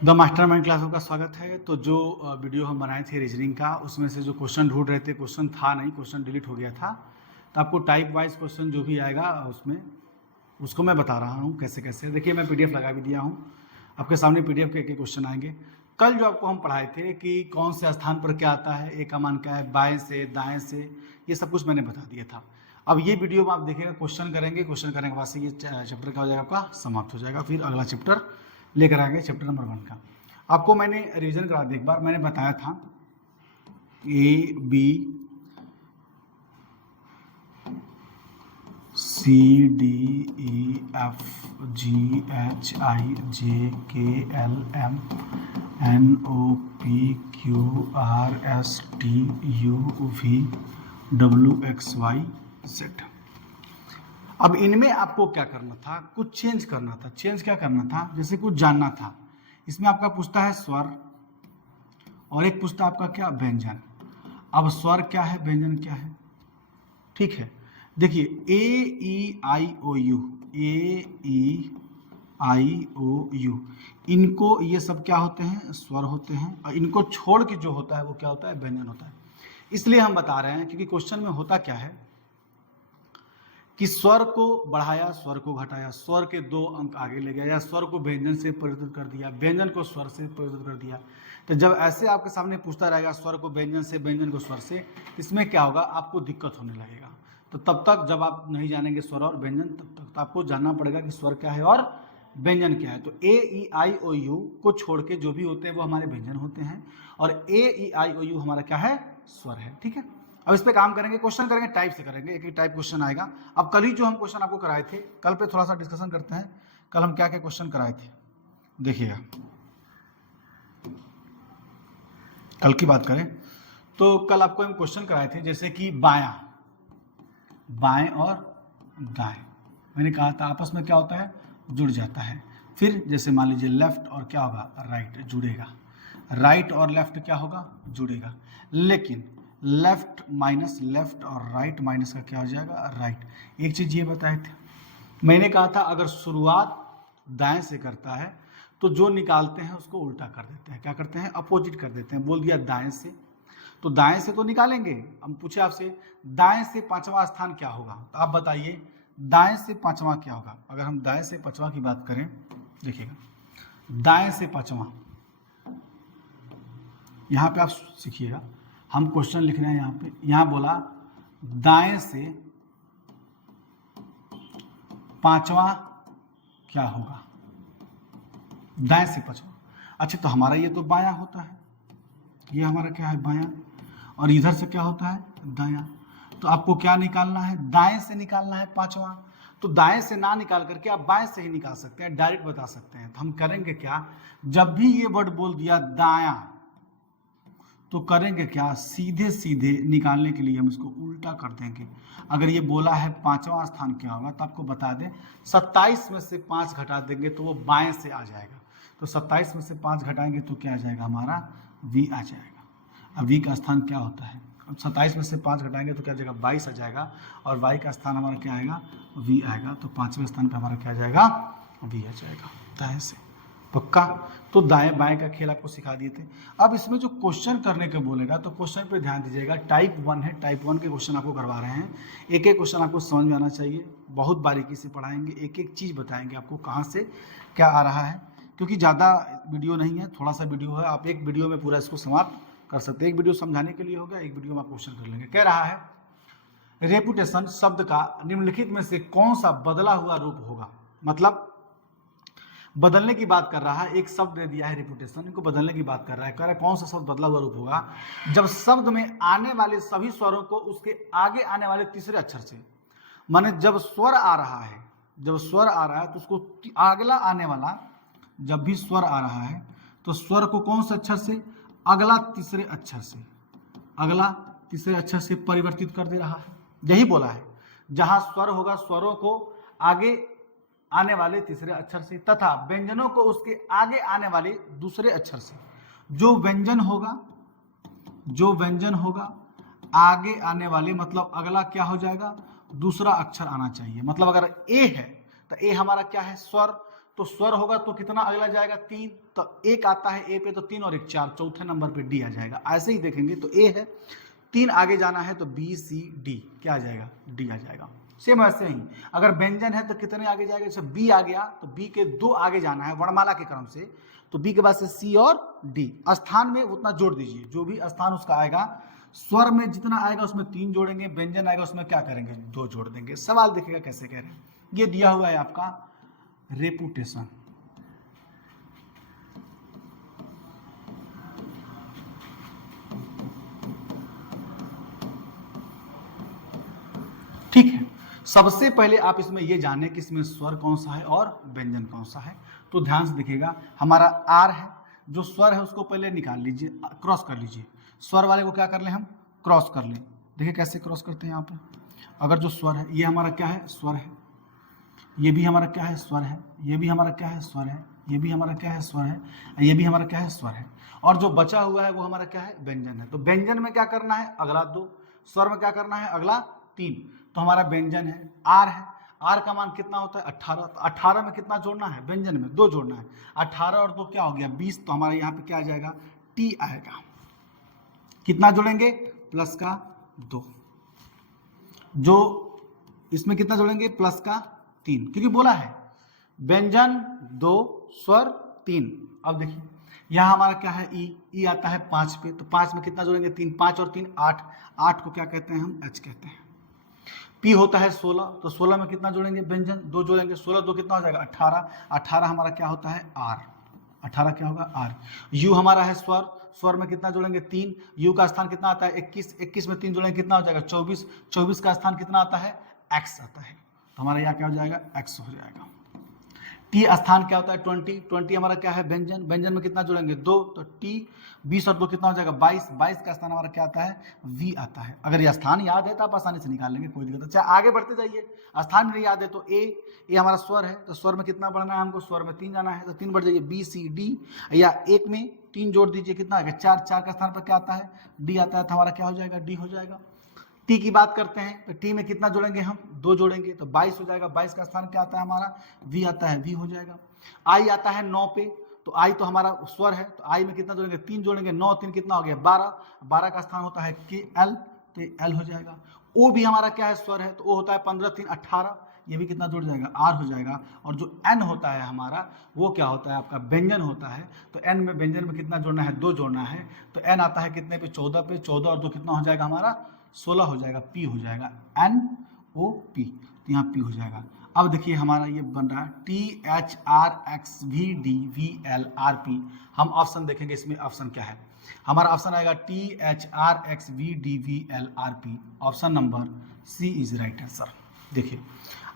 The mastermind class का स्वागत है। तो जो वीडियो हम बनाए थे रीजनिंग का, उसमें से जो क्वेश्चन ढूंढ रहे थे, क्वेश्चन था नहीं, क्वेश्चन डिलीट हो गया था। तो आपको टाइप वाइज क्वेश्चन जो भी आएगा उसमें उसको मैं बता रहा हूँ कैसे कैसे। देखिए मैं पीडीएफ लगा भी दिया हूँ, आपके सामने पीडीएफ के एक क्वेश्चन आएंगे। कल जो आपको हम पढ़ाए थे कि कौन से स्थान पर क्या आता है, ए का मान क्या है, बाएं से दाएं से, ये सब कुछ मैंने बता दिया था। अब ये वीडियो में आप देखिएगा, क्वेश्चन करेंगे, क्वेश्चन करने के बाद से ये चैप्टर क्या हो जाएगा, आपका समाप्त हो जाएगा। फिर अगला चैप्टर लेकर आएंगे, चैप्टर नंबर 1 का। आपको मैंने रिवीजन करा दिया, एक बार मैंने बताया था A B C D E F G H I J K L M N O P Q R S T U V W X Y Z. अब इनमें आपको क्या करना था, कुछ चेंज करना था। चेंज क्या करना था, जैसे कुछ जानना था। इसमें आपका पूछता है स्वर और एक पूछता है आपका क्या, व्यंजन। अब स्वर क्या है, व्यंजन क्या है, ठीक है। देखिए ए E I O you, A E I O you, इनको ये सब क्या होते हैं, स्वर होते हैं। और इनको छोड़ के जो होता है वो क्या होता है, व्यंजन होता है। इसलिए हम बता रहे हैं क्योंकि क्वेश्चन में होता क्या है कि स्वर को बढ़ाया, स्वर को घटाया, स्वर के 2 अंक आगे ले गया, या स्वर को व्यंजन से परिवर्तित कर दिया, व्यंजन को स्वर से परिवर्तित कर दिया। तो जब ऐसे आपके सामने पूछता रहेगा स्वर को व्यंजन से, व्यंजन को स्वर से, इसमें क्या होगा, आपको दिक्कत होने लगेगा। तो तब तक जब आप नहीं जानेंगे स्वर और व्यंजन, तब तक तो आपको जानना पड़ेगा कि स्वर क्या है और व्यंजन क्या है। तो ए ई आई ओ यू को छोड़ के जो भी होते हैं वो हमारे व्यंजन होते हैं, और ए ई आई ओ यू हमारा क्या है, स्वर है, ठीक है। अब इस पे काम करेंगे, क्वेश्चन करेंगे, टाइप से करेंगे, एक एक टाइप क्वेश्चन आएगा। अब कल ही जो हम क्वेश्चन आपको कराए थे, कल पे थोड़ा सा डिस्कशन करते हैं। कल हम क्या क्या क्वेश्चन कराए थे, देखिएगा। कल की बात करें तो कल आपको हम क्वेश्चन कराए थे, जैसे कि बायां, बाएं और दाएं, मैंने कहा था आपस में क्या होता है, जुड़ जाता है। फिर जैसे मान लीजिए लेफ्ट और क्या होगा, राइट जुड़ेगा, राइट और लेफ्ट क्या होगा, जुड़ेगा। लेकिन लेफ्ट माइनस लेफ्ट और राइट माइनस का क्या हो जाएगा, राइट। एक चीज ये बताए थे, मैंने कहा था अगर शुरुआत दाएं से करता है तो जो निकालते हैं उसको उल्टा कर देते हैं, क्या करते हैं, अपोजिट कर देते हैं। बोल दिया दाएं से, तो दाएं से तो निकालेंगे। हम पूछे आपसे दाएं से 5वां स्थान क्या होगा, तो आप बताइए दाएं से 5वां क्या होगा। अगर हम दाएं से 5वां की बात करें, देखिएगा दाएं से 5वां, यहाँ पे आप सीखिएगा, हम क्वेश्चन लिख रहे हैं यहाँ पे, यहाँ बोला दाएं से 5वां क्या होगा, दाएं से 5वां। अच्छा तो हमारा ये तो बायां होता है, ये हमारा क्या है, बायां, और इधर से क्या होता है, दायां। तो आपको क्या निकालना है, दाएं से निकालना है 5वां। तो दाएं से ना निकाल करके आप बाएं से ही निकाल सकते हैं, डायरेक्ट बता सकते हैं। तो हम करेंगे क्या, जब भी ये वर्ड बोल दिया दायां, तो करेंगे क्या, सीधे सीधे निकालने के लिए हम इसको उल्टा कर देंगे। अगर ये बोला है 5वां स्थान क्या होगा, तो आपको बता दें 27 में से 5 घटा देंगे तो वो बाएं से आ जाएगा। तो 27 में से 5 घटाएंगे तो क्या आ जाएगा, हमारा वी आ जाएगा। अब वी का स्थान क्या होता है, अब 27 में से 5 घटाएंगे तो क्या आ जाएगा, 22 आ जाएगा, और वाई का स्थान हमारा क्या आएगा, वी आएगा। तो 5वें स्थान पर हमारा क्या आ जाएगा, वी आ जाएगा, दाएं से, पक्का। तो दाएं बाएं का खेल आपको सिखा दिए थे। अब इसमें जो क्वेश्चन करने के बोलेगा तो क्वेश्चन पे ध्यान दीजिएगा। टाइप 1 है, टाइप 1 के क्वेश्चन आपको करवा रहे हैं। एक एक क्वेश्चन आपको समझ में आना चाहिए, बहुत बारीकी से पढ़ाएंगे, एक एक चीज़ बताएंगे आपको कहाँ से क्या आ रहा है। क्योंकि ज़्यादा वीडियो नहीं है, थोड़ा सा वीडियो है, आप एक वीडियो में पूरा इसको समाप्त कर सकते हैं। एक वीडियो समझाने के लिए हो गया, एक वीडियो में आप क्वेश्चन कर लेंगे। कह रहा है रेपुटेशन शब्द का निम्नलिखित में से कौन सा बदला हुआ रूप होगा। मतलब बदलने की बात कर रहा है, एक शब्द दे दिया है रेपुटेशन, इनको बदलने की बात कर रहा है। कह रहा है कौन सा शब्द बदला हुआ रूप होगा, जब शब्द में आने वाले सभी स्वरों को उसके आगे आने वाले तीसरे अक्षर से, माने जब स्वर आ रहा है, जब स्वर आ रहा है तो उसको अगला आने वाला, जब भी स्वर आ रहा है तो स्वर को कौन से अक्षर से, अगला तीसरे अक्षर से, अगला तीसरे अक्षर से परिवर्तित कर दे रहा है। यही बोला है, जहां स्वर होगा स्वरों को आगे आने वाले तीसरे अक्षर से, तथा व्यंजनों को उसके आगे आने वाले दूसरे अक्षर से। जो व्यंजन होगा, जो व्यंजन होगा आगे आने वाले, मतलब अगला क्या हो जाएगा, दूसरा अक्षर आना चाहिए। मतलब अगर ए है तो ए हमारा क्या है, स्वर, तो स्वर होगा तो कितना अगला जाएगा 3, तो 1 आता है ए पे, तो 3 और 1 4, चौथे नंबर पे डी आ जाएगा। ऐसे ही देखेंगे तो ए है, 3 आगे जाना है तो बी सी डी क्या आ जाएगा, डी आ जाएगा। सेम ऐसे ही अगर व्यंजन है तो कितने आगे जाएगा, जैसे बी आ गया तो बी के 2 आगे जाना है वर्णमाला के क्रम से, तो बी के बाद से सी और डी, स्थान में उतना जोड़ दीजिए, जो भी स्थान उसका आएगा, स्वर में जितना आएगा उसमें 3 जोड़ेंगे, व्यंजन आएगा उसमें क्या करेंगे 2 जोड़ देंगे। सवाल देखिएगा कैसे कह रहे हैं। ये दिया हुआ है आपका रेपुटेशन, ठीक है। सबसे पहले आप इसमें ये जाने कि इसमें स्वर कौन सा है और व्यंजन कौन सा है। तो ध्यान से देखिएगा, हमारा आर है, जो स्वर है उसको पहले निकाल लीजिए, क्रॉस कर लीजिए। स्वर वाले को क्या कर लें हम, क्रॉस कर लें। देखिए कैसे क्रॉस करते हैं यहाँ पे। अगर जो स्वर है, ये हमारा क्या है, स्वर है, ये भी हमारा क्या है, स्वर है, ये भी हमारा क्या है, स्वर है, ये भी हमारा क्या है, स्वर है, ये भी हमारा क्या है, स्वर है, और जो बचा हुआ है वो हमारा क्या है, व्यंजन है। तो व्यंजन में क्या करना है, अगला 2, स्वर में क्या करना है, अगला 3। तो हमारा व्यंजन है, आर है, आर का मान कितना होता है 18, तो 18 में कितना जोड़ना है, व्यंजन में 2 जोड़ना है, 18 और 2 क्या हो गया 20, तो हमारा यहाँ पे क्या आ जाएगा, टी आएगा। कितना जोड़ेंगे, प्लस का 2, जो इसमें कितना जोड़ेंगे, प्लस का 3, क्योंकि बोला है व्यंजन 2 स्वर 3। अब देखिए यहाँ हमारा क्या है, ई आता है 5 पे, तो 5 में कितना जोड़ेंगे 3, 5 और 3 8, 8 को क्या कहते हैं हम, एच कहते हैं। पी होता है 16, तो 16 में कितना जोड़ेंगे, व्यंजन 2 जोड़ेंगे, 16 2 कितना हो जाएगा 18, 18 हमारा क्या होता है आर, 18 क्या होगा आर। यू हमारा है स्वर, स्वर में कितना जोड़ेंगे 3, यू का स्थान कितना आता है 21, 21 में 3 जोड़ेंगे कितना हो जाएगा 24, 24 का स्थान कितना आता है एक्स आता है, तो हमारा यहाँ क्या हो जाएगा एक्स हो जाएगा। टी स्थान क्या होता है 20, 20 हमारा क्या है व्यंजन, व्यंजन में कितना जोड़ेंगे 2, तो टी 20 और 2 कितना हो जाएगा 22, 22 का स्थान हमारा क्या आता है वी आता है। अगर ये स्थान याद है तो आप आसानी से निकाल लेंगे, कोई दिक्कत नहीं। चाहे आगे बढ़ते जाइए, स्थान नहीं याद है तो ए हमारा स्वर है, तो स्वर में कितना बढ़ना है हमको, स्वर में 3 जाना है, तो 3 बढ़ जाइए बी सी डी, या 1 में 3 जोड़ दीजिए कितना आएगा 4, 4 का स्थान पर क्या आता है डी आता है, तो हमारा क्या हो जाएगा डी हो जाएगा। टी की बात करते हैं तो टी में कितना जोड़ेंगे हम 2 जोड़ेंगे, तो 22 हो जाएगा, 22 का स्थान क्या आता है हमारा वी आता है, वी हो जाएगा। आई आता है 9 पे, तो आई तो हमारा स्वर है, तो आई में कितना जोड़ेंगे 3 जोड़ेंगे, 9 3 कितना हो गया 12, 12 का स्थान होता है के एल, तो एल हो जाएगा। ओ भी हमारा क्या है स्वर है, तो ओ होता है 15 3 18, ये भी कितना जुड़ जाएगा आर हो जाएगा। और जो एन होता है हमारा वो क्या होता है आपका व्यंजन होता है, तो एन में व्यंजन में कितना जोड़ना है 2 जोड़ना है, तो एन आता है कितने पे 14 पे, 14 और 2 कितना हो जाएगा हमारा 16 हो जाएगा, पी हो जाएगा एन ओ पी, तो यहाँ पी हो जाएगा। अब देखिए हमारा ये बन रहा है T H R X V D V L R P. हम ऑप्शन देखेंगे इसमें ऑप्शन क्या है, हमारा ऑप्शन आएगा T H R X V D V L R P, option number C is right answer. देखिए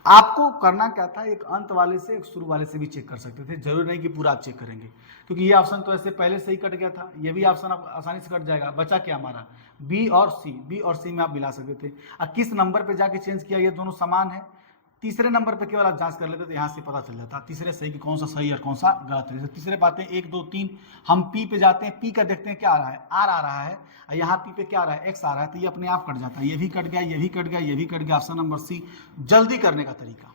आपको करना क्या था, एक अंत वाले से एक शुरू वाले से भी चेक कर सकते थे, जरूरी नहीं कि पूरा आप चेक करेंगे, क्योंकि ये ऑप्शन तो ऐसे पहले से ही कट गया था, ये भी ऑप्शन आप आसानी से कट जाएगा। बचा क्या हमारा बी और सी, बी और सी में आप मिला सकते थे। और किस नंबर पे जाके चेंज किया, ये दोनों समान है, तीसरे नंबर पे केवल आप जांच कर लेते तो यहाँ से पता चल जाता तीसरे सही कि कौन सा सही और कौन सा गलत है। जैसे तीसरे पाते हैं 1 2 3, हम पी पे जाते हैं, पी का देखते हैं क्या आ रहा है आर आ रहा है, और यहाँ पी पे क्या आ रहा है एक्स आ रहा है, तो ये अपने आप कट जाता है, ये भी कट गया, ये भी कट गया, ये भी कट गया। Option number C. जल्दी करने का तरीका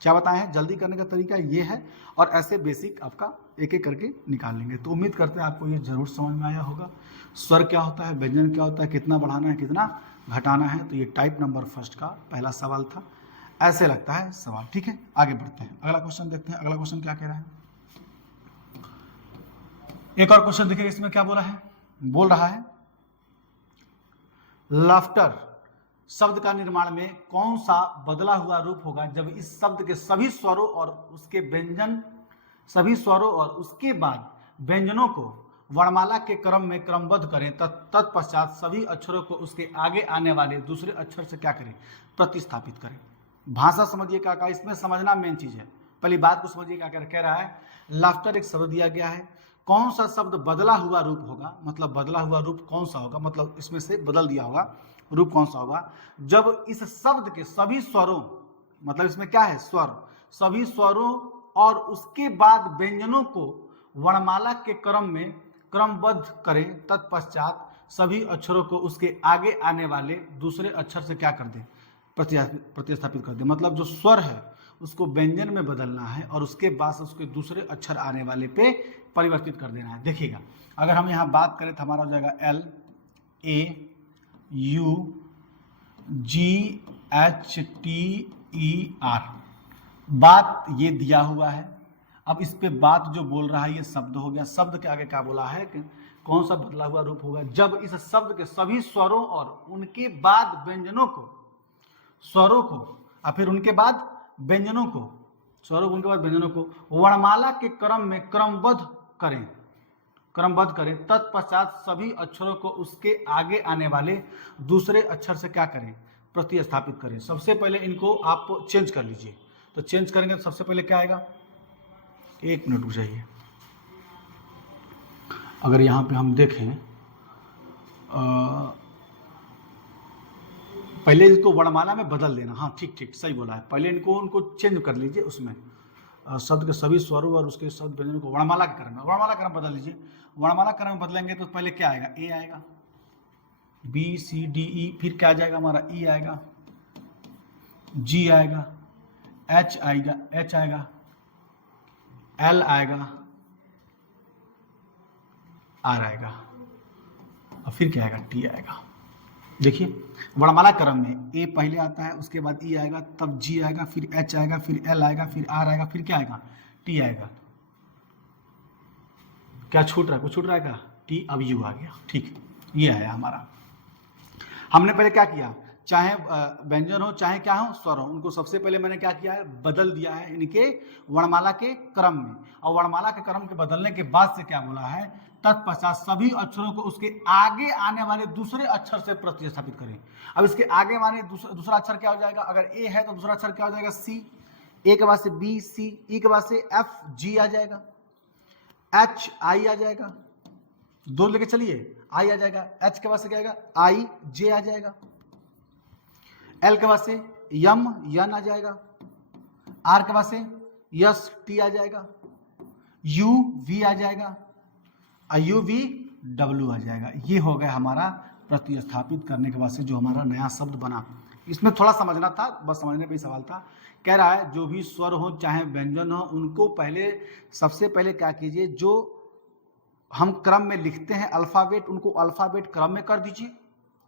क्या बताए हैं, जल्दी करने का तरीका ये है, और ऐसे बेसिक आपका एक एक करके निकाल लेंगे। तो उम्मीद करते हैं आपको ये जरूर समझ में आया होगा, स्वर क्या होता है, व्यंजन क्या होता है, कितना बढ़ाना है कितना घटाना है। तो ये टाइप नंबर फर्स्ट का पहला सवाल था, ऐसे लगता है सवाल। ठीक है, आगे बढ़ते हैं, अगला क्वेश्चन देखते हैं। अगला क्वेश्चन क्या कह रहा है, एक और क्वेश्चन देखिए इसमें क्या बोला है, बोल रहा है लाफ्टर शब्द का निर्माण में कौन सा बदला हुआ रूप होगा जब इस शब्द के सभी स्वरों और उसके व्यंजन, सभी स्वरों और उसके बाद व्यंजनों को वर्णमाला के क्रम में क्रमबद्ध करें, तत्पश्चात सभी अक्षरों को उसके आगे आने वाले दूसरे अक्षर से क्या करें, प्रतिस्थापित करें। भाषा समझिए क्या कहा, इसमें समझना मेन चीज है, पहली बात को समझिए क्या कह रहा है। लाफ्टर एक शब्द दिया गया है, कौन सा शब्द बदला हुआ रूप होगा, मतलब बदला हुआ रूप कौन सा होगा, मतलब इसमें से बदल दिया होगा रूप कौन सा होगा जब इस शब्द के सभी स्वरों, मतलब इसमें क्या है स्वर, सभी स्वरों और उसके बाद व्यंजनों को वर्णमाला के क्रम में क्रमबद्ध करें, तत्पश्चात सभी अक्षरों को उसके आगे आने वाले दूसरे अक्षर से क्या कर दें, प्रतिस्थापित कर दे। मतलब जो स्वर है उसको व्यंजन में बदलना है और उसके बाद उसके दूसरे अक्षर आने वाले पे परिवर्तित कर देना है। देखिएगा, अगर हम यहाँ बात करें तो हमारा हो जाएगा L A U G H T E R। बात ये दिया हुआ है। अब इस पे बात जो बोल रहा है ये शब्द हो गया। शब्द के आगे क्या बोला है कि कौन सा बदला हुआ रूप होगा? जब इस शब्द के सभी स्वरों और उनके बाद व्यंजनों को, स्वरों को और फिर उनके बाद व्यंजनों को, स्वरों उनके बाद व्यंजनों को वर्णमाला के क्रम में क्रमबद्ध करें तत्पश्चात सभी अक्षरों को उसके आगे आने वाले दूसरे अक्षर से क्या करें? प्रतिस्थापित करें। सबसे पहले इनको आप चेंज कर लीजिए। तो चेंज करेंगे तो सबसे पहले क्या आएगा? एक मिनट रुक जाइए। अगर यहाँ पे हम देखें पहले इसको वर्णमाला में बदल देना। हाँ ठीक सही बोला है। पहले उनको चेंज कर लीजिए, उसमें शब्द के सभी स्वरों और उसके शब्द व्यंजनों को वर्णमाला के क्रम में, वर्णमाला क्रम बदल लीजिए। वर्णमाला क्रम में बदलेंगे तो पहले क्या आएगा? ए आएगा, बी सी डी ई, फिर क्या आ जाएगा हमारा? ई आएगा, जी आएगा, एच आएगा, एल आएगा, आर आएगा और फिर क्या आएगा? टी आएगा। देखिए वर्णमाला क्रम में ए पहले आता है, उसके बाद ई आएगा, तब जी आएगा, फिर एच आएगा, फिर एल आएगा, फिर आर आएगा, फिर क्या आएगा? टी आएगा। क्या छूट रहा है? कुछ छूट रहा है क्या? टी, अब यू आ गया। ठीक, ये आया हमारा। हमने पहले क्या किया? चाहे व्यंजन हो चाहे क्या हो, स्वर हो, उनको सबसे पहले मैंने क्या किया है? बदल दिया है इनके वर्णमाला के क्रम में। और वर्णमाला के क्रम के बदलने के बाद से क्या बोला है? तत्पश्चात सभी अक्षरों को उसके आगे आने वाले दूसरे अक्षर से प्रतिस्थापित करें। अब इसके आगे वाले दूसरा अक्षर क्या हो जाएगा? अगर ए है तो दूसरा अक्षर क्या हो जाएगा? सी। ए के बाद से बी सी, ई के बाद से एफ जी आ जाएगा, एच आई आ जाएगा, दो लेके चलिए, आई आ जाएगा, एच के बाद से क्या आएगा? आई जे आ जाएगा, एल के बाद से यम यन आ जाएगा, आर के बाद से यस टी आ जाएगा, यू वी आ जाएगा, यू वी डब्ल्यू आ जाएगा। ये हो गया हमारा प्रतिस्थापित करने के बाद से जो हमारा नया शब्द बना। इसमें थोड़ा समझना था, बस समझने पे ही सवाल था। कह रहा है जो भी स्वर हो चाहे व्यंजन हो, उनको पहले सबसे पहले क्या कीजिए? जो हम क्रम में लिखते हैं अल्फाबेट, उनको अल्फाबेट क्रम में कर दीजिए।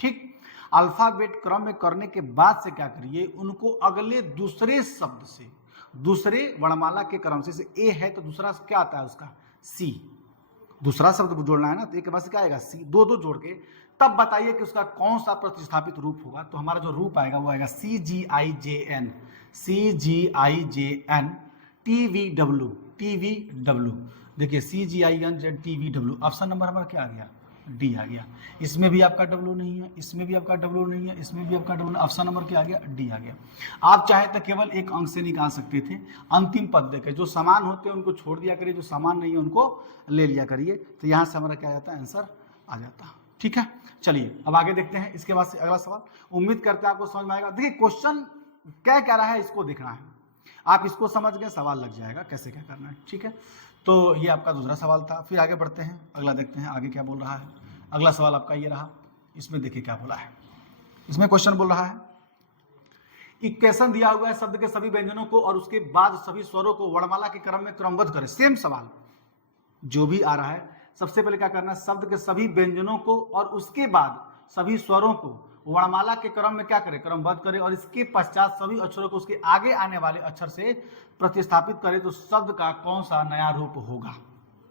ठीक, अल्फाबेट क्रम में करने के बाद से क्या करिए? उनको अगले दूसरे शब्द से, दूसरे वर्णमाला के क्रम से ए है तो दूसरा क्या आता है उसका? सी। दूसरा शब्द जोड़ना है ना, तो एक के बाद से क्या आएगा? सी। दो दो जोड़ के तब बताइए कि उसका कौन सा प्रतिस्थापित रूप होगा। तो हमारा जो रूप आएगा वो आएगा C G I J N, C G I J N T V W, T V W. देखिए C G I N Z T V W. Option number हमारा क्या आ गया? डी आ गया। इसमें भी आपका डब्ल्यू नहीं है, इसमें भी आपका डब्ल्यू नहीं है, इसमें भी आपका डब्ल्यू। ऑप्शन नंबर क्या आ गया? डी आ गया। आप चाहे तो केवल एक अंक से निकाल सकते थे, अंतिम पद देकर। जो समान होते हैं उनको छोड़ दिया करिए, जो समान नहीं है उनको ले लिया करिए। तो यहाँ से हमारा क्या आ जाता है? आंसर आ जाता। ठीक है, चलिए अब आगे देखते हैं। इसके बाद से अगला सवाल, उम्मीद करते हैं आपको समझ में आएगा। देखिए क्वेश्चन क्या कह रहा है इसको देखना है। आप इसको समझ गए, सवाल लग जाएगा कैसे क्या करना है। ठीक है, तो ये आपका दूसरा सवाल था। फिर आगे बढ़ते हैं, अगला देखते हैं आगे क्या बोल रहा है। अगला सवाल आपका ये रहा। इसमें देखिए क्या बोला है। इसमें क्वेश्चन बोल रहा है, इक्वेशन दिया हुआ है शब्द के सभी व्यंजनों को और उसके बाद सभी स्वरों को वर्णमाला के क्रम में क्रमबद्ध करें। सेम सवाल जो भी आ रहा है, सबसे पहले क्या करना है? शब्द के सभी व्यंजनों को और उसके बाद सभी स्वरों को वर्णमाला के क्रम में क्या करें? क्रमबद्ध करें और इसके पश्चात सभी अक्षरों को उसके आगे आने वाले अक्षर से प्रतिस्थापित करें। तो शब्द का कौन सा नया रूप होगा?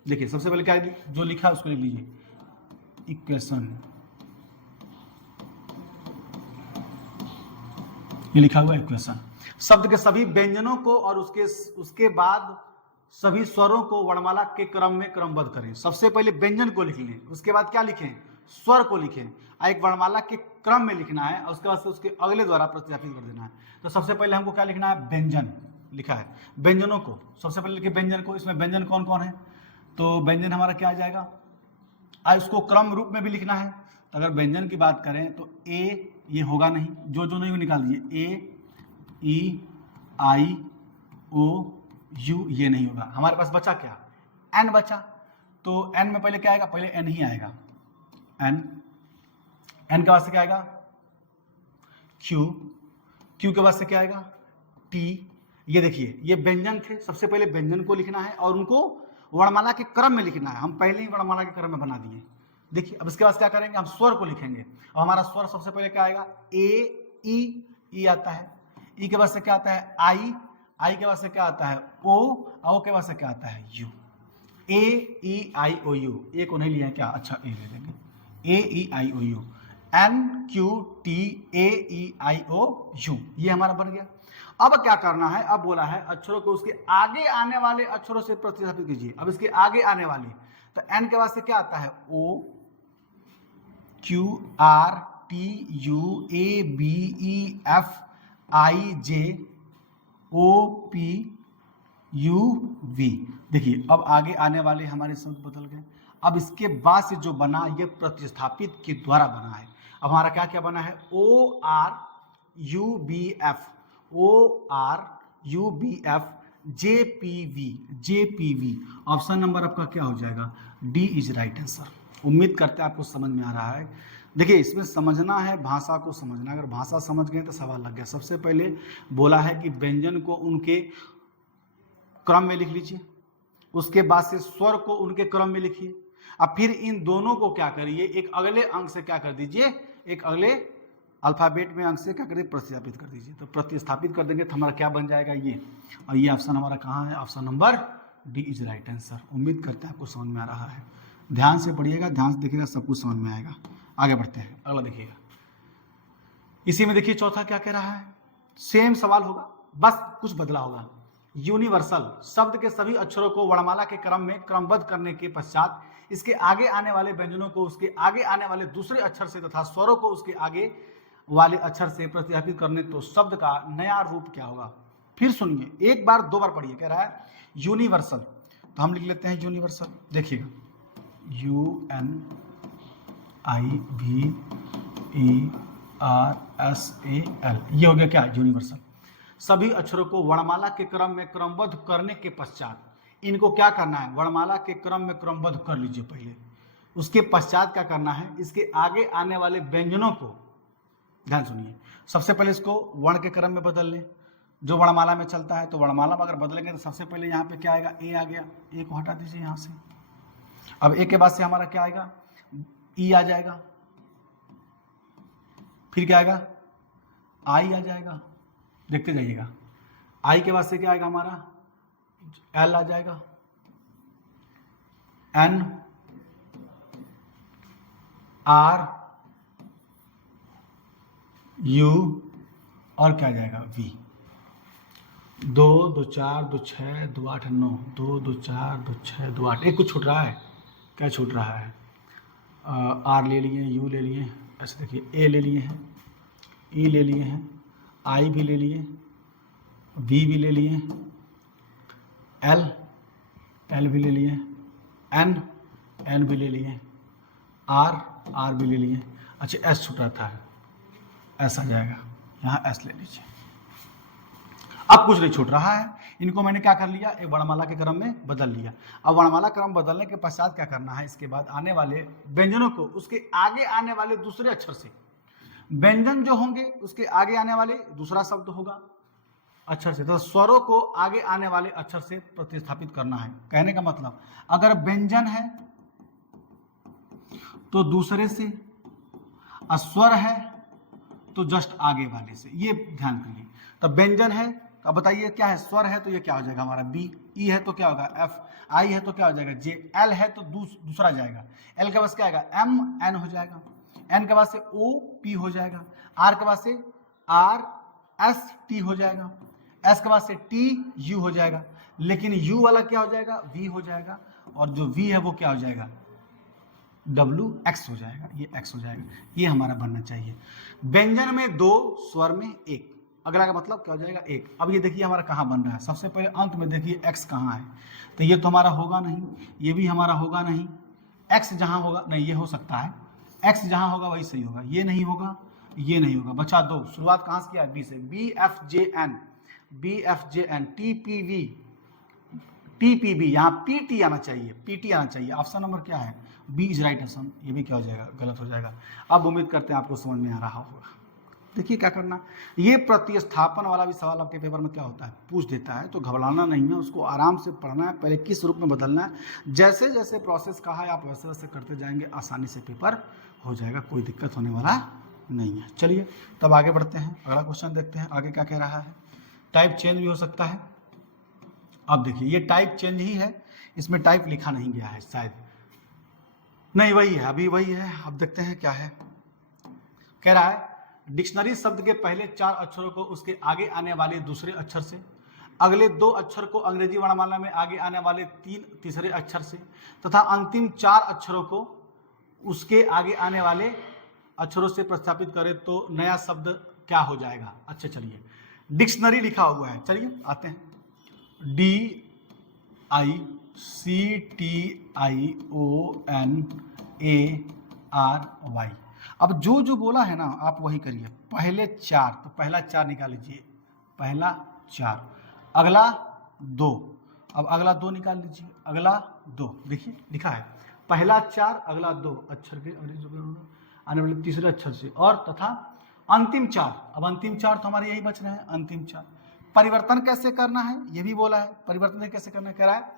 देखिए सबसे पहले क्या जो लिखा है उसको लिख लीजिए, इक्वेशन। ये लिखा हुआ इक्वेशन। शब्द के सभी व्यंजनों को और उसके बाद सभी स्वरों को वर्णमाला के क्रम में क्रमबद्ध करें। सबसे पहले व्यंजन को लिख लें, उसके बाद क्या लिखें? स्वर को लिखें। एक वर्णमाला के क्रम में लिखना है और उसके बाद से उसके अगले द्वारा प्रतिस्थापित कर देना है। तो सबसे पहले हमको क्या लिखना है? व्यंजन लिखा है। व्यंजनों को सबसे पहले लिखे व्यंजन को। इसमें व्यंजन कौन कौन है? तो व्यंजन हमारा क्या आ जाएगा? इसको क्रम रूप में भी लिखना है। तो अगर व्यंजन की बात करें तो ए ये होगा नहीं, जो जो नहीं वो निकाल दीजिए। ए ई आई ओ यू ये नहीं होगा। हमारे पास बचा क्या? एन बचा। तो एन में पहले क्या आएगा? पहले एन ही आएगा। एन, एन के बाद से क्या आएगा? क्यू, क्यू के बाद से क्या आएगा? टी, ये देखिए, ये व्यंजन थे, सबसे पहले व्यंजन को लिखना है और उनको वर्णमाला के क्रम में लिखना है। हम पहले ही वर्णमाला के क्रम में बना दिए। देखिए अब इसके बाद क्या करेंगे, हम स्वर को लिखेंगे। और हमारा स्वर सबसे पहले क्या आएगा, ए ई आता है, ई के बाद से क्या आता है आई के बाद से क्या आता है ओ के बाद से क्या आता है you. A E I O you, ए को नहीं लिया क्या, अच्छा ए ले लेंगे, A E I O U, N Q T A E I O U, ये हमारा बन गया। अब क्या करना है, अब बोला है अक्षरों को उसके आगे आने वाले अक्षरों से प्रतिस्थापित कीजिए। अब इसके आगे आने वाले, तो एन के बाद से क्या आता है O Q R T U A B E F I J O P U V. देखिए अब आगे आने वाले हमारे शब्द बदल गए। अब इसके बाद से जो बना ये प्रतिस्थापित के द्वारा बना है। अब हमारा क्या क्या बना है, O R U B F, O R U B F J P V. Option number आपका क्या हो जाएगा, डी इज राइट आंसर। उम्मीद करते हैं आपको समझ में आ रहा है। देखिए इसमें समझना है, भाषा को समझना। अगर भाषा समझ गए तो सवाल लग गया। सबसे पहले बोला है कि व्यंजन को उनके क्रम में लिख लीजिए, उसके बाद से स्वर को उनके क्रम में लिखिए। अब फिर इन दोनों को क्या करिए, एक अगले अंक से क्या कर दीजिए, एक अगले अल्फाबेट में अंक से क्या करिए, प्रतिस्थापित कर दीजिए। तो प्रतिस्थापित कर देंगे तो हमारा क्या बन जाएगा ये, और ये ऑप्शन हमारा कहाँ है, option number D is right answer. उम्मीद करते हैं आपको समझ में आ रहा है। ध्यान से पढ़िएगा, ध्यान से देखिएगा, सब कुछ समझ में आएगा। आगे बढ़ते हैं, अगला देखिएगा। इसी में देखिए चौथा क्या कह रहा है, सेम सवाल होगा, बस कुछ बदला होगा। यूनिवर्सल शब्द के सभी अक्षरों को वर्णमाला के क्रम में क्रमबद्ध करने के पश्चात इसके आगे आने वाले व्यंजनों को उसके आगे आने वाले दूसरे अक्षर से तथा स्वरों को उसके आगे वाले अक्षर से प्रतिस्थापित करने तो शब्द का नया रूप क्या होगा। फिर सुनिए, एक बार दो बार पढ़िए। कह रहा है यूनिवर्सल, तो हम लिख लेते हैं यूनिवर्सल। देखिएगा UNIVERSAL, ये हो गया क्या, यूनिवर्सल। सभी अक्षरों को वर्णमाला के क्रम में क्रमबद्ध करने के पश्चात इनको क्या करना है, वर्णमाला के क्रम में क्रमबद्ध कर लीजिए पहले। उसके पश्चात क्या करना है, इसके आगे आने वाले व्यंजनों को, ध्यान सुनिए, सबसे पहले इसको वर्ण के क्रम में बदल लें जो वर्णमाला में चलता है। तो वर्णमाला में अगर बदलेंगे तो सबसे पहले यहाँ पे क्या आएगा, ए आ गया, ए को हटा दीजिए यहाँ से। अब ए के बाद से हमारा क्या आएगा, ई आ जाएगा, फिर क्या आएगा, आई आ जाएगा, देखते जाइएगा। आई के बाद से क्या आएगा हमारा, एल आ जाएगा, एन, आर, यू, और क्या आ जाएगा, वी। 2 2 4 2 6 2 8 9, 2 2 4 2 6 2 8। एक कुछ छूट रहा है, क्या छूट रहा है, आर ले लिए, यू ले लिए, ऐसे देखिए, ए ले लिए हैं, ई ले लिए हैं, आई भी ले लिए, वी भी ले लिए, एल भी ले लिए, एन भी ले लिए, आर भी ले लिए। अच्छा एस छूट रहा था, एस आ जाएगा, यहाँ एस ले लीजिए। अब कुछ नहीं छूट रहा है, इनको मैंने क्या कर लिया, एक वर्णमाला के क्रम में बदल लिया। अब वर्णमाला क्रम बदलने के पश्चात क्या करना है, इसके बाद आने वाले व्यंजनों को उसके आगे आने वाले दूसरे अक्षर से, व्यंजन जो होंगे उसके आगे आने वाले दूसरा शब्द होगा अक्षर से, तो स्वरों को आगे आने वाले अक्षर से प्रतिस्थापित करना है। कहने का मतलब अगर व्यंजन है तो दूसरे से, स्वर है तो जस्ट आगे वाले से, ये ध्यान करिए। तो व्यंजन है तो अब बताइए क्या है, स्वर है तो ये क्या हो जाएगा हमारा बी, ई है तो क्या होगा एफ, आई है तो क्या हो जाएगा जे, एल है तो दूसरा जाएगा, एल के बाद क्या आएगा एम, एन हो जाएगा, एन के बाद से ओ पी हो जाएगा, आर के बाद से आर एस टी हो जाएगा, एस के बाद से टी यू हो जाएगा, लेकिन यू वाला क्या हो जाएगा, वी हो जाएगा, और जो वी है वो क्या हो जाएगा, डब्ल्यू एक्स हो जाएगा, ये एक्स हो जाएगा। ये हमारा बनना चाहिए। व्यंजन में 2, स्वर में 1, अगला का मतलब क्या हो जाएगा 1। अब ये देखिए हमारा कहाँ बन रहा है, सबसे पहले अंत में देखिए एक्स कहाँ है, तो ये तो हमारा होगा नहीं, ये भी हमारा होगा नहीं, एक्स जहाँ होगा नहीं, ये हो सकता है, एक्स जहाँ होगा वही सही होगा, ये नहीं होगा, ये नहीं होगा, बचा 2। शुरुआत कहाँ से किया है, बी से, B F J N, T P B, यहाँ पी टी आना चाहिए, ऑप्शन नंबर क्या है, बी इज राइट ऑप्शन। ये भी क्या हो जाएगा, गलत हो जाएगा। अब उम्मीद करते हैं आपको समझ में आ रहा होगा। देखिए क्या करना, ये प्रतिस्थापन वाला भी सवाल आपके पेपर में क्या होता है, पूछ देता है, तो घबराना नहीं है, उसको आराम से पढ़ना है, पहले किस रूप में बदलना है, जैसे जैसे प्रोसेस कहा है आप वैसे वैसे करते जाएंगे, आसानी से पेपर हो जाएगा, कोई दिक्कत होने वाला नहीं है। चलिए तब आगे बढ़ते हैं, अगला क्वेश्चन देखते हैं आगे क्या कह रहा है। टाइप चेंज भी हो सकता है। अब देखिए ये टाइप चेंज ही है, इसमें टाइप लिखा नहीं गया है शायद, नहीं वही है, अभी वही है। अब देखते हैं क्या है, कह रहा है डिक्शनरी शब्द के पहले 4 अक्षरों को उसके आगे आने वाले दूसरे अक्षर से, अगले 2 अक्षर को अंग्रेजी वर्णमाला में आगे आने वाले 3 तीसरे अक्षर से, तथा अंतिम 4 अक्षरों को उसके आगे आने वाले अक्षरों से प्रतिस्थापित करें तो नया शब्द क्या हो जाएगा। अच्छा चलिए, डिक्शनरी लिखा हुआ है, चलिए आते हैं, DICTIONARY। अब जो बोला है ना आप वही करिए, पहले 4, तो पहला 4 निकाल लीजिए, पहला 4, अगला 2, अब अगला 2 निकाल लीजिए, अगला 2, देखिए लिखा है पहला 4 अगला 2 अक्षर के आने वाले तीसरे अक्षर से, और तथा अंतिम 4, अब अंतिम 4 तो हमारे यही बच रहे हैं, अंतिम 4 परिवर्तन कैसे करना है ये भी बोला है, परिवर्तन कैसे करना है, कह रहा है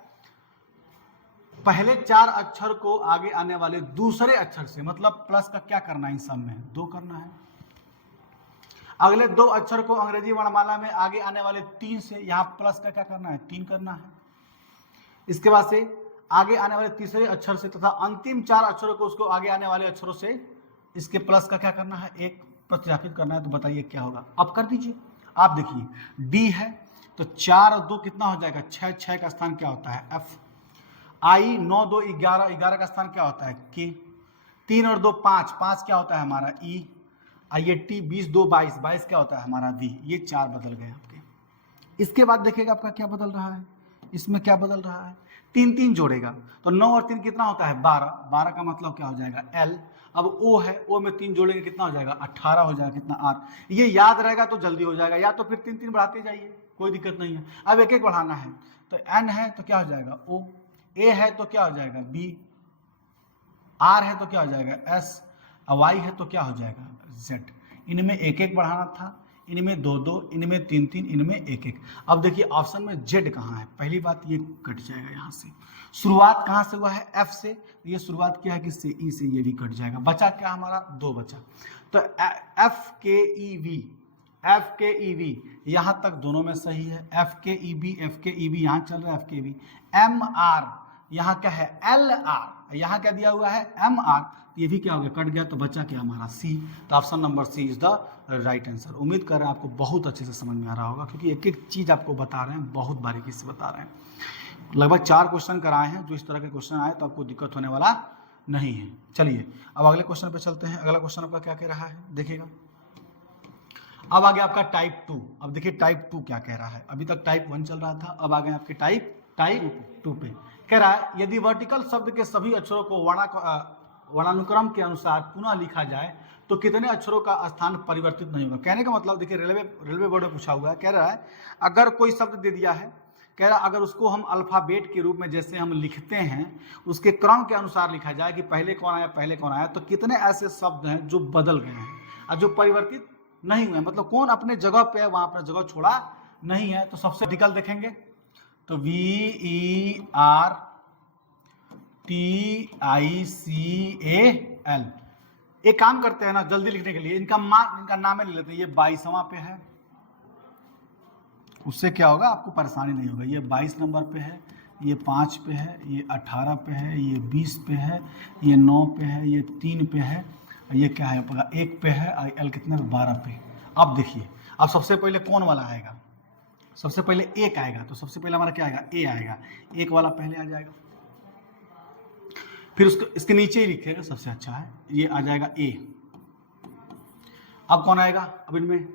पहले 4 अक्षर को आगे आने वाले दूसरे अक्षर से, मतलब प्लस का क्या करना है, इन सब में 2 करना है, अगले 2 अक्षर को अंग्रेजी वर्णमाला में आगे आने वाले 3 से, यहाँ प्लस का क्या करना है, 3 करना है, इसके बाद से आगे आने वाले तीसरे अक्षर से, तथा अंतिम 4 अक्षरों को उसको आगे आने वाले अक्षरों से इसके प्लस का क्या करना है, 1 प्रतिस्थापित करना है, तो बताइए क्या होगा। अब कर दीजिए, आप देखिए डी है तो 4 और 2 कितना हो जाएगा, 6, 6 का स्थान क्या होता है एफ, आई 9 2 11, 11 का स्थान क्या होता है के, 3 और 2 5, 5 क्या होता है हमारा ई, आई टी 20 2 22, 22 क्या होता है हमारा वी, ये 4 बदल गए आपके। इसके बाद देखिएगा आपका क्या बदल रहा है, इसमें क्या बदल रहा है, 3 3 जोड़ेगा तो 9 और 3 कितना होता है 12, 12 का मतलब क्या हो जाएगा एल, अब ओ है, ओ में 3 जोड़ेंगे कितना हो जाएगा 18 हो जाएगा, कितना आर, ये याद रहेगा तो जल्दी हो जाएगा, या तो फिर 3 3 बढ़ाते जाइए, कोई दिक्कत नहीं है। अब एक एक बढ़ाना है, तो एन है तो क्या हो जाएगा ओ, ए है तो क्या हो जाएगा बी, आर है तो क्या हो जाएगा एस, वाई है तो क्या हो जाएगा जेड। इनमें एक एक बढ़ाना था, इनमें 2 2, इनमें 3 3, इनमें 1 1। अब देखिए ऑप्शन में जेड कहाँ है, पहली बात ये कट जाएगा, यहाँ से शुरुआत कहाँ से हुआ है एफ से, ये शुरुआत क्या है किससे ई से, ये भी कट जाएगा, बचा क्या हमारा 2 बचा, तो एफ के ई वी यहाँ तक दोनों में सही है, एफ के ई बी यहाँ चल रहा है, एफ के बी, एम आर यहाँ क्या है एल आर, यहाँ क्या दिया हुआ है एम आर, ये भी क्या हो गया कट गया, तो बचा क्या हमारा सी, तो option number C is the right answer. उम्मीद कर रहे हैं आपको बहुत अच्छे से समझ में आ रहा होगा, क्योंकि एक एक चीज़ आपको बता रहे हैं, बहुत बारीकी से बता रहे हैं, लगभग 4 क्वेश्चन कराए हैं, जो इस तरह के क्वेश्चन आए तो आपको दिक्कत होने वाला नहीं है। चलिए अब अगले क्वेश्चन पे चलते हैं, अगला क्वेश्चन आपका क्या कह रहा है देखिएगा, अब आ गया आपका टाइप 2। अब देखिए टाइप 2 क्या कह रहा है, अभी तक टाइप 1 चल रहा था, अब आ गए आपके टाइप 2 पे। कह रहा है यदि वर्टिकल शब्द के सभी अक्षरों को वर्णानुक्रम के अनुसार पुनः लिखा जाए तो कितने अक्षरों का स्थान परिवर्तित नहीं होगा। कहने का मतलब देखिए रेलवे बोर्ड में पूछा हुआ है, कह रहा है अगर कोई शब्द दे दिया है, कह रहा अगर उसको हम अल्फाबेट के रूप में जैसे हम लिखते हैं उसके क्रम के अनुसार लिखा जाए कि पहले कौन आया, तो कितने ऐसे शब्द हैं जो बदल गए हैं और जो परिवर्तित नहीं हुए, मतलब कौन अपने जगह पे है वहां पर जगह छोड़ा नहीं है। तो सबसे वर्टिकल देखेंगे तो VERTICAL। एक काम करते हैं ना जल्दी लिखने के लिए, इनका नाम ले लेते हैं, ये 22वां पे है, उससे क्या होगा आपको परेशानी नहीं होगा, ये 22 नंबर पे है, ये 5 पे है, ये 18 पे है, ये 20 पे है, ये 9 पे है, ये 3 पे है, ये क्या है 1 पे है, एल कितने 12 पे। अब देखिए अब सबसे पहले कौन वाला आएगा, सबसे पहले एक आएगा, तो सबसे पहले हमारा क्या आएगा ए आएगा, एक वाला पहले आ जाएगा, फिर उसको इसके नीचे ही लिखेगा सबसे अच्छा है, ये आ जाएगा ए। अब कौन आएगा, अब इनमें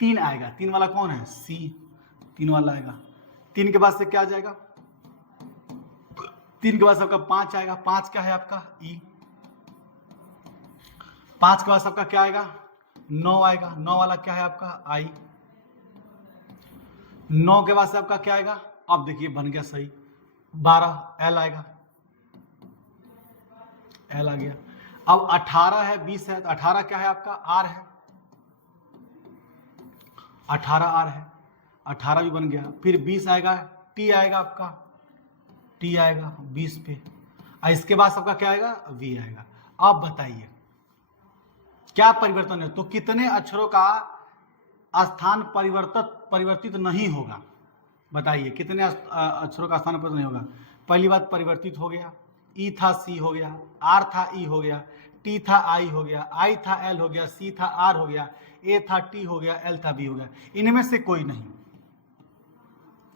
3 आएगा, 3 वाला कौन है सी, 3 वाला आएगा, 3 के बाद से क्या आ जाएगा, 3 के बाद से आपका 5 आएगा, 5 क्या है आपका ई, 5 के बाद से आपका क्या आएगा 9 आएगा, 9 वाला क्या है आपका आई, 9 के बाद से आपका क्या आएगा, अब देखिए बन गया सही 12 एल आएगा, एल आ गया। अब 18 है 20 है, तो 18 क्या है आपका आर है, 18 आर है, 18 भी बन गया। फिर 20 आएगा, टी आएगा आपका, टी आएगा 20 पे, और इसके बाद सबका क्या आएगा, वी आएगा। अब बताइए क्या परिवर्तन है, तो कितने अक्षरों का स्थान परिवर्तित नहीं होगा, बताइए कितने अक्षरों का स्थान परिवर्तित नहीं होगा। पहली बात परिवर्तित हो गया, ई था सी हो गया, आर था ई हो गया, टी था आई हो गया, आई था एल हो गया, सी था आर हो गया, ए था टी हो गया, एल था बी हो गया। इनमें से कोई नहीं,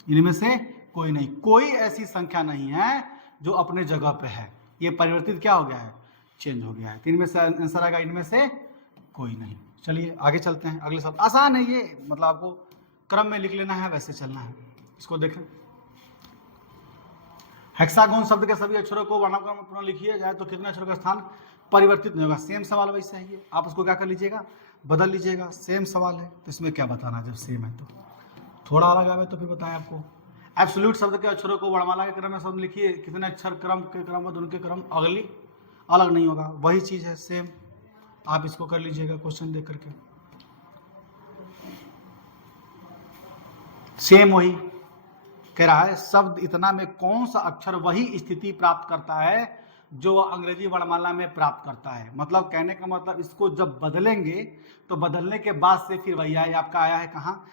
इनमें से कोई नहीं, कोई ऐसी संख्या नहीं है जो अपने जगह पे है। ये परिवर्तित क्या हो गया है, चेंज हो गया है। तो इनमें से आंसर आएगा, इनमें से कोई नहीं। चलिए आगे चलते हैं, अगले शब्द आसान है ये, मतलब आपको क्रम में लिख लेना है, वैसे चलना है। इसको देखें, हेक्सागोन शब्द के सभी अक्षरों को वर्णानुक्रम में पुनः लिखिए जाए तो कितने अक्षरों का स्थान परिवर्तित नहीं होगा। सेम सवाल वैसे ही है, आप उसको क्या कर लीजिएगा, बदल लीजिएगा। सेम सवाल है तो इसमें क्या बताना, जब सेम है तो थोड़ा अलग आवे तो फिर बताएं आपको। एब्सोल्यूट शब्द के अक्षरों को वर्णमाला के क्रम में शब्द लिखिए, कितने अक्षर क्रम के क्रमबद्ध, उनके क्रम अगली अलग नहीं होगा, वही चीज है सेम। आप इसको कर लीजिएगा क्वेश्चन देख करके, सेम वही कह रहा है। शब्द इतना में कौन सा अक्षर वही स्थिति प्राप्त करता है जो अंग्रेजी वर्णमाला में प्राप्त करता है। मतलब कहने का मतलब इसको जब बदलेंगे तो बदलने के बाद से फिर वही आया, आपका आया है कहाँ,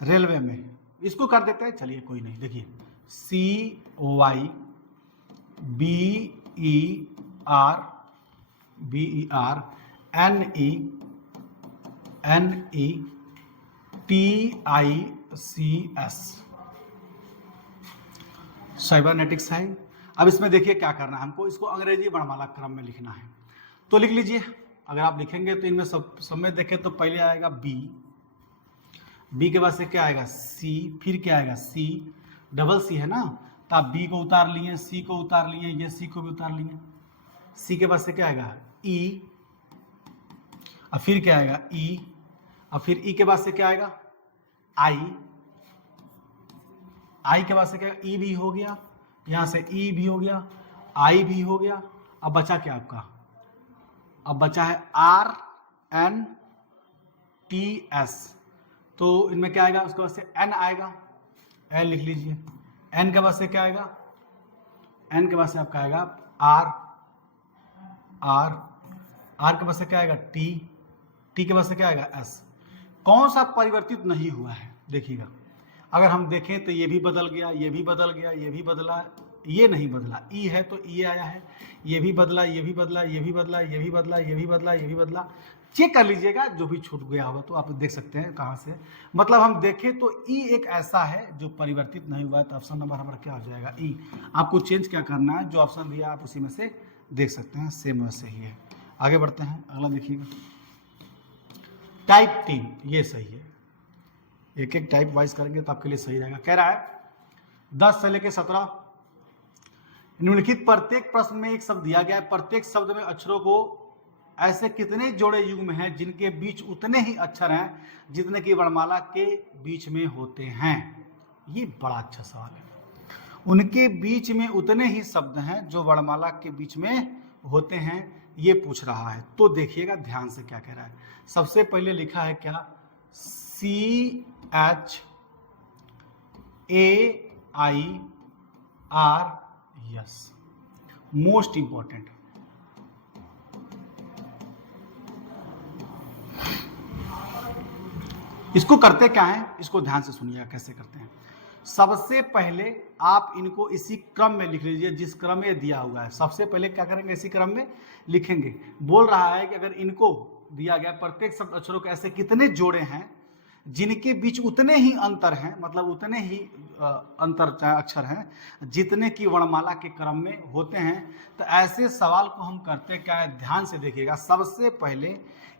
रेलवे में। इसको कर देते हैं, चलिए कोई नहीं। देखिए COY BER NETICS साइबरनेटिक्स है। अब इसमें देखिए क्या करना है हमको, इसको अंग्रेजी वर्णमाला क्रम में लिखना है। तो लिख लीजिए, अगर आप लिखेंगे तो इनमें सब में देखें तो पहले आएगा बी के बाद से क्या आएगा, सी, फिर क्या आएगा, सी, डबल सी है ना, तो आप बी को उतार लिए, सी को उतार लिए, ये सी को भी उतार लिए। सी के बाद से क्या आएगा, ई, और फिर क्या आएगा, ई, और फिर ई के बाद से क्या आएगा, आई के बाद से क्या, ई भी हो गया, यहाँ से ई भी हो गया, आई भी हो गया। अब बचा क्या आपका, अब बचा है RNTS। तो इनमें क्या आएगा, उसके बाद से एन आएगा, एन लिख लीजिए। एन के बाद से क्या आएगा, एन के बाद से आपका आएगा आर के बाद से क्या आएगा, टी के बाद से क्या आएगा, एस। कौन सा परिवर्तित नहीं हुआ है देखिएगा, अगर हम देखें तो ये भी बदल गया, ये भी बदल गया, ये भी बदला, ये नहीं बदला। ई है तो ई आया है, ये भी बदला, ये भी बदला, ये भी बदला, ये भी बदला, ये भी बदला, ये भी बदला। चेक कर लीजिएगा, जो भी छूट गया होगा तो आप देख सकते हैं कहाँ से। मतलब हम देखें तो ई एक ऐसा है जो परिवर्तित नहीं हुआ है, तो ऑप्शन नंबर हमारा क्या हो जाएगा, ई। आपको चेंज क्या करना है, जो ऑप्शन दिया आप उसी में से देख सकते हैं, सेम वैसे ही है। आगे बढ़ते हैं, अगला देखिएगा, टाइप 3, ये सही है। एक एक टाइप वाइज करेंगे तो आपके लिए सही रहेगा। कह रहा है 10 से लेकर 17 निम्नलिखित प्रत्येक प्रश्न में एक शब्द दिया गया है, प्रत्येक शब्द में अक्षरों को ऐसे कितने जोड़े युग्म हैं जिनके बीच उतने ही अक्षर हैं जितने की वर्णमाला के बीच में होते हैं। ये बड़ा अच्छा सवाल है। उनके बीच में उतने ही शब्द हैं जो वर्णमाला के बीच में होते हैं, ये पूछ रहा है। तो देखिएगा ध्यान से क्या कह रहा है। सबसे पहले लिखा है क्या, CHAIRS, मोस्ट इंपॉर्टेंट। इसको करते क्या है, इसको ध्यान से सुनिएगा कैसे करते हैं। सबसे पहले आप इनको इसी क्रम में लिख लीजिए जिस क्रम में दिया हुआ है। सबसे पहले क्या करेंगे, इसी क्रम में लिखेंगे। बोल रहा है कि अगर इनको दिया गया प्रत्येक शब्द अक्षरों के ऐसे कितने जोड़े हैं जिनके बीच उतने ही अंतर हैं, मतलब उतने ही अंतर अक्षर हैं जितने की वर्णमाला के क्रम में होते हैं। तो ऐसे सवाल को हम करते क्या है, ध्यान से देखिएगा। सबसे पहले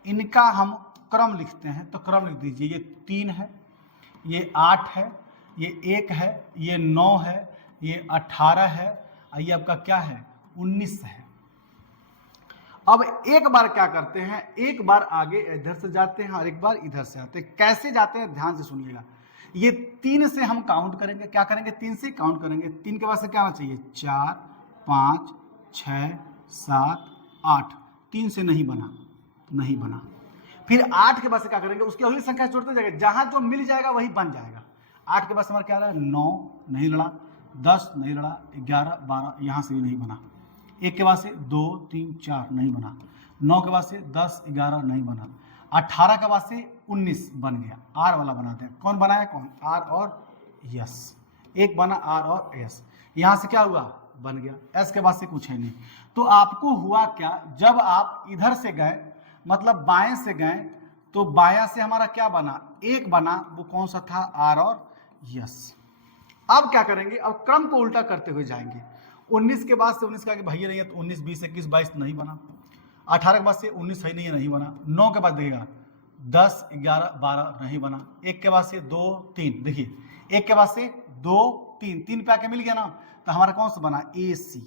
इनका हम क्रम लिखते हैं, तो क्रम लिख दीजिए। ये 3 है, ये 8 है, ये 1 है, ये 9 है, ये 18 है, और ये आपका क्या है, 19 है। अब एक बार क्या करते हैं, एक बार आगे इधर से जाते हैं और एक बार इधर से आते हैं। कैसे जाते हैं ध्यान से सुनिएगा। ये 3 से हम काउंट करेंगे, क्या करेंगे, 3 से काउंट करेंगे। 3 के बाद से क्या आना चाहिए, 4, 5, 6, 7, 8। 3 से नहीं बना, नहीं बना। फिर 8 के बाद से क्या करेंगे, उसकी अगली संख्या जोड़ते जाएंगे, जहां जो मिल जाएगा वही बन जाएगा। 8 के बाद से हमारा क्या रहा है, 9 नहीं लड़ा, 10 नहीं लड़ा, 11 12 यहां से भी नहीं बना, 1 के बाद से 2 3 4 नहीं बना, 9 के बाद से 10 11 नहीं बना, 18 के बाद से 19 बन गया, आर वाला बनाते हैं। कौन बनाया, कौन, आर और यस, एक बना आर और एस, यहां से क्या हुआ, बन गया। एस के बाद से कुछ है नहीं। तो आपको हुआ क्या, जब आप इधर से गए मतलब बाएं से गए तो बायां से हमारा क्या बना, एक बना, वो कौन सा था, आर और यस। अब क्या करेंगे, अब क्रम को उल्टा करते हुए जाएंगे। 19 के बाद से 19 का भैया नहीं है तो 19 20 21 22 नहीं बना, 18 के बाद से 19 है नहीं बना, 9 के बाद देखिएगा 10 11 12 नहीं बना, 1 के बाद से 2 3, देखिए 1 के बाद से 2 3 3 पे आके मिल गया ना, तो हमारा कौन सा बना, ए सी,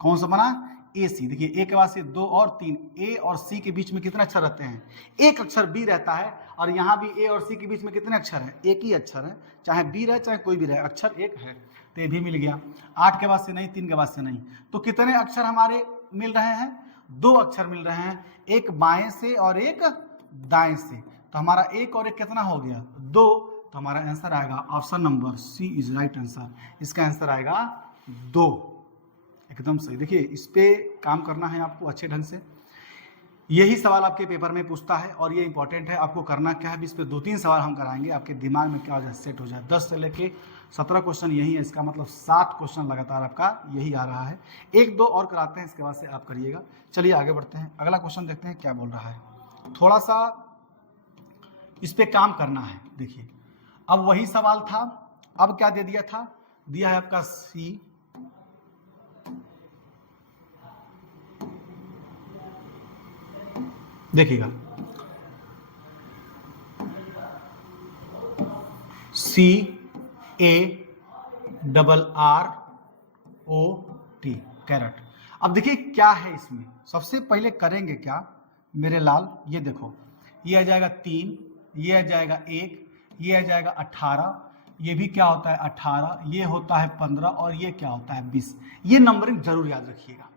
कौन सा बना, ए सी। देखिए 1 के बाद से 2 और 3, ए और सी के बीच में कितने अक्षर रहते हैं, एक अक्षर बी रहता है, और यहाँ भी ए और सी के बीच में कितने अक्षर हैं, एक ही अक्षर है, चाहे बी रहे चाहे कोई भी रहे, अक्षर एक है, तो ये भी मिल गया। 8 के बाद से नहीं, 3 के बाद से नहीं, तो कितने अक्षर हमारे मिल रहे हैं, 2 अक्षर मिल रहे हैं, एक बाएं से और एक दाएं से, तो हमारा एक और एक कितना हो गया, 2, तो हमारा आंसर आएगा option number C is right answer. इसका आंसर आएगा 2, एकदम सही। देखिए इस पे काम करना है आपको अच्छे ढंग से, यही सवाल आपके पेपर में पूछता है और ये इंपॉर्टेंट है। आपको करना क्या है, इस पे 2-3 सवाल हम कराएंगे, आपके दिमाग में क्या हो जाए, सेट हो जाए। 10 से लेके 17 क्वेश्चन यही है, इसका मतलब 7 क्वेश्चन लगातार आपका यही आ रहा है। 1-2 और कराते हैं, इसके बाद से आप करिएगा। चलिए आगे बढ़ते हैं, अगला क्वेश्चन देखते हैं क्या बोल रहा है। थोड़ा सा इस पे काम करना है। देखिए अब वही सवाल था, अब क्या दे दिया था, दिया है आपका सी, देखिएगा CARROT कैरट। अब देखिए क्या है इसमें, सबसे पहले करेंगे क्या मेरे लाल, ये देखो, ये आ जाएगा 3, ये आ जाएगा 1, ये आ जाएगा 18, ये भी क्या होता है 18, ये होता है 15 और ये क्या होता है 20। ये नंबरिंग जरूर याद रखिएगा,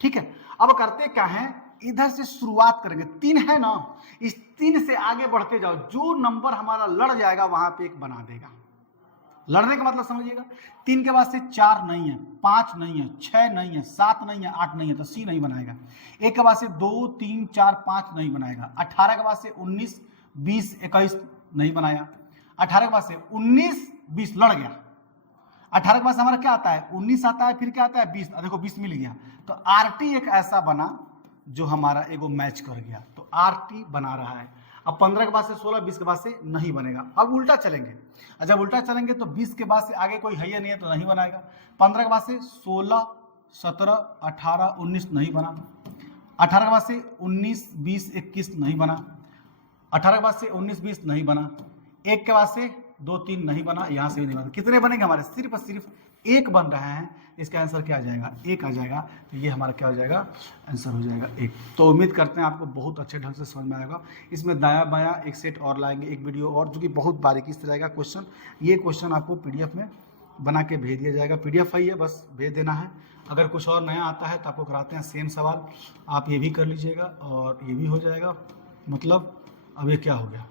ठीक है। अब करते क्या है, इधर से शुरुआत करेंगे, 3 है ना, इस 3 से आगे बढ़ते जाओ, जो नंबर हमारा लड़ जाएगा वहां पे एक बना देगा। लड़ने का मतलब समझिएगा, 3 के बाद से 4 नहीं है, 5 नहीं है, 6 नहीं है, 7 नहीं है, 8 नहीं है, तो सी नहीं बनाएगा। 1 के बाद से 2 3 4 5 नहीं बनाएगा। 18 के बाद से 19 20 21 नहीं बनाया। 18 के बाद से 19 20 लड़ गया। 18 के बाद से हमारा क्या आता है, 19 आता है, फिर क्या आता है 20, देखो 20 मिल गया, तो आरटी एक ऐसा बना जो हमारा एगो मैच कर गया, तो आरटी बना रहा है। अब 15 के बाद से 16, 20 के बाद से नहीं बनेगा। अब उल्टा चलेंगे, जब उल्टा चलेंगे तो 20 के बाद से आगे कोई है या नहीं है तो नहीं बनाएगा। 15 के बाद से 16 17 18 19 नहीं बना। 18 के बाद से 19 20 21 नहीं बना। 18 के बाद से 19 20 नहीं बना। 1 के बाद से 2 3 नहीं बना, यहाँ से भी नहीं बना। कितने बनेंगे हमारे, सिर्फ और सिर्फ 1 बन रहे हैं। इसका आंसर क्या आ जाएगा, 1 आ जाएगा। तो ये हमारा क्या हो जाएगा, आंसर हो जाएगा 1। तो उम्मीद करते हैं आपको बहुत अच्छे ढंग से समझ में आएगा। इसमें दाया बाया एक सेट और लाएंगे, एक वीडियो और, जो कि बहुत बारीकी से रहेगा क्वेश्चन। ये क्वेश्चन आपको PDF में बना के भेज दिया जाएगा, PDF है ये, बस भेज देना है। अगर कुछ और नया आता है तो आपको कराते हैं सेम सवाल, आप ये भी कर लीजिएगा और ये भी हो जाएगा। मतलब अब ये क्या हो गया,